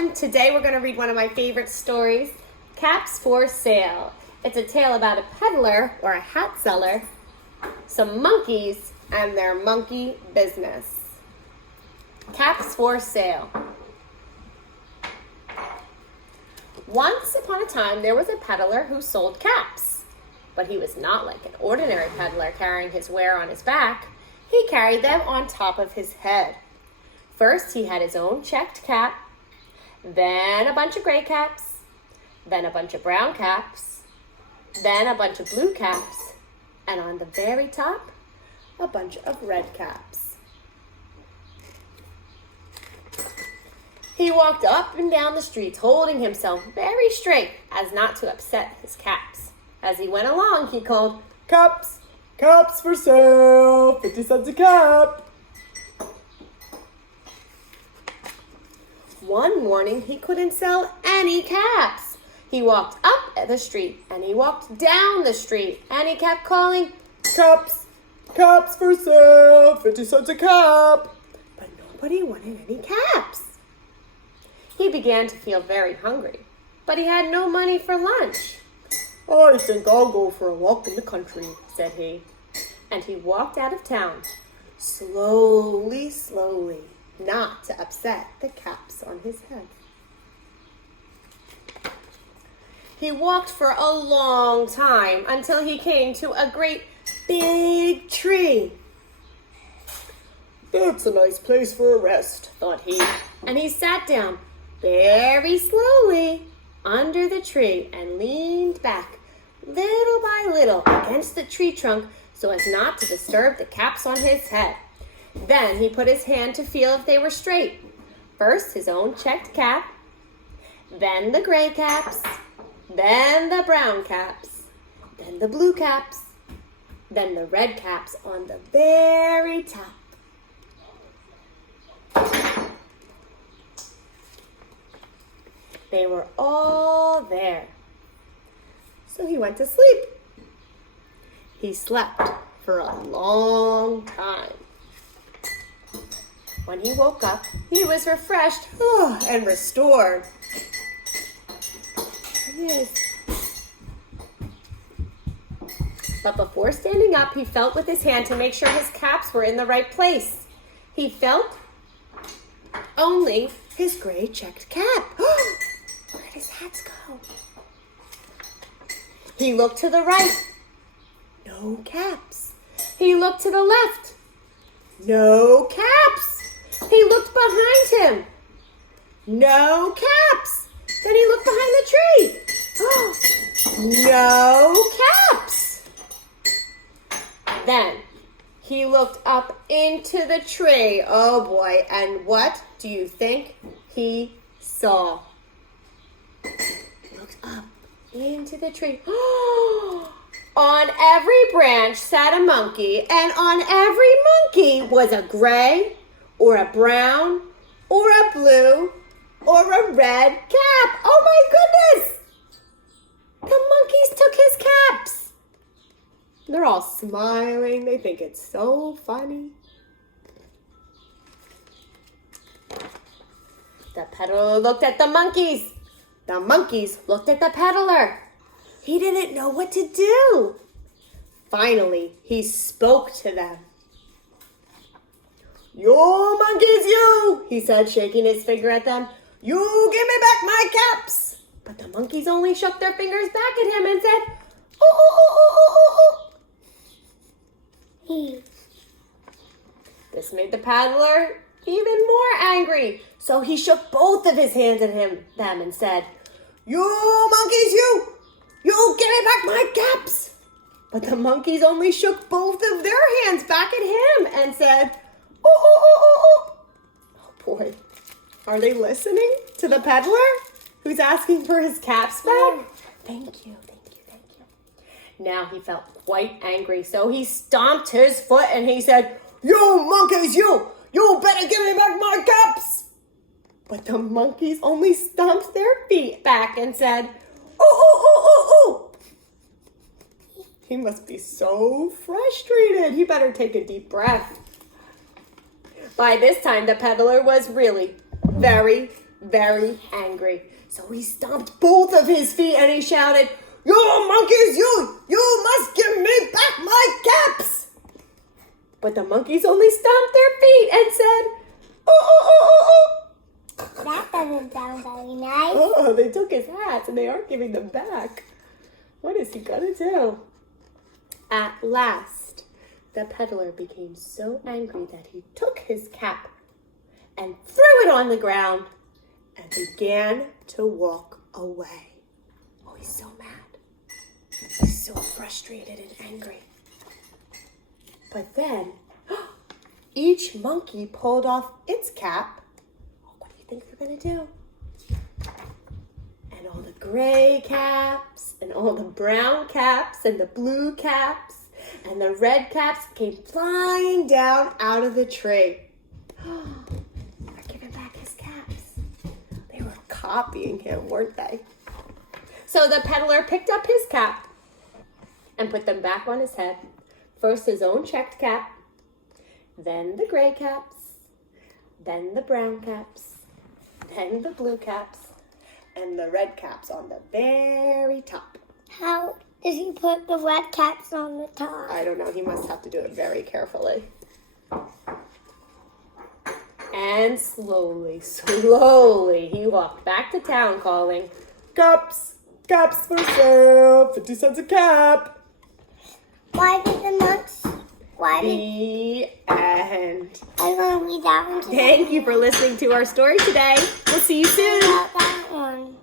everyone. Today we're going to read one of my favorite stories, Caps for Sale. It's a tale about a peddler or a hat seller, some monkeys, and their monkey business. Caps for Sale. Once upon a time, there was a peddler who sold caps. But he was not like an ordinary peddler carrying his ware on his back. He carried them on top of his head. First, he had his own checked cap, then a bunch of gray caps, then a bunch of brown caps, then a bunch of blue caps, and on the very top, a bunch of red caps. He walked up and down the streets, holding himself very straight as not to upset his caps. As he went along, he called, "Caps, caps for sale, 50 cents a cap." One morning, he couldn't sell any caps. He walked up the street, and he walked down the street, and he kept calling, "Caps, caps for sale, 50 cents a cap." But nobody wanted any caps. He began to feel very hungry, but he had no money for lunch. "I think I'll go for a walk in the country," said he, and he walked out of town, slowly, not to upset the caps on his head. He walked for a long time until he came to a great big tree. "That's a nice place for a rest," thought he, and he sat down very slowly under the tree and leaned back little by little against the tree trunk so as not to disturb the caps on his head. Then he put his hand to feel if they were straight. First his own checked cap, then the gray caps, then the brown caps, then the blue caps, then the red caps on the very top. They were all there. So he went to sleep. He slept for a long time. When he woke up, he was refreshed and restored. Yes. But before standing up, he felt with his hand to make sure his caps were in the right place. He felt only his gray checked cap. Where did his hats go? He looked to the right. No caps. He looked to the left. No caps. He looked behind him. No caps. Then he looked behind the tree. No caps. Then he looked up into the tree. Oh boy, and what do you think he saw? He looked up into the tree. On every branch sat a monkey, and on every monkey was a gray, or a brown, or a blue, or a red cap. Oh my goodness! The monkeys took his caps. They're all smiling. They think it's so funny. The peddler looked at the monkeys. The monkeys looked at the peddler. He didn't know what to do. Finally, he spoke to them. "You monkeys, you," he said, shaking his finger at them. "You give me back my caps." But the monkeys only shook their fingers back at him and said, "Oh, oh, oh, oh, oh, oh." This made the peddler even more angry. So he shook both of his hands at them and said, "You monkeys, you give me back my caps." But the monkeys only shook both of their hands back at him and said, "Oh, oh, oh, oh, oh." Oh boy, are they listening to the peddler who's asking for his caps back? Thank you. Now he felt quite angry, so he stomped his foot and he said, "You monkeys, you better give me back my caps." But the monkeys only stomped their feet back and said, "Oh, oh, oh, oh, oh." He must be so frustrated. He better take a deep breath. By this time, the peddler was really very, very angry. So he stomped both of his feet and he shouted, "You monkeys, you must give me back my caps!" But the monkeys only stomped their feet and said, "Oh, oh, oh, oh, oh." That doesn't sound very nice. Oh, they took his hats and they aren't giving them back. What is he gonna do? At last, the peddler became so angry that he took his cap and threw it on the ground and began to walk away. Oh, he's so mad. He's so frustrated and angry. But then, each monkey pulled off its cap. Oh, what do you think they're gonna do? And all the gray caps, and all the brown caps, and the blue caps, and the red caps came flying down out of the tree. They're giving back his caps. They were copying him, weren't they? So the peddler picked up his cap and put them back on his head. First his own checked cap, then the gray caps, then the brown caps, then the blue caps, and the red caps on the very top. How does he put the red caps on the top? I don't know. He must have to do it very carefully. And slowly, he walked back to town calling, "Caps, caps for sale, 50 cents a cap." Why did the monks? The end. I'm going to read that one today. Thank you for listening to our story today. We'll see you soon. About that one.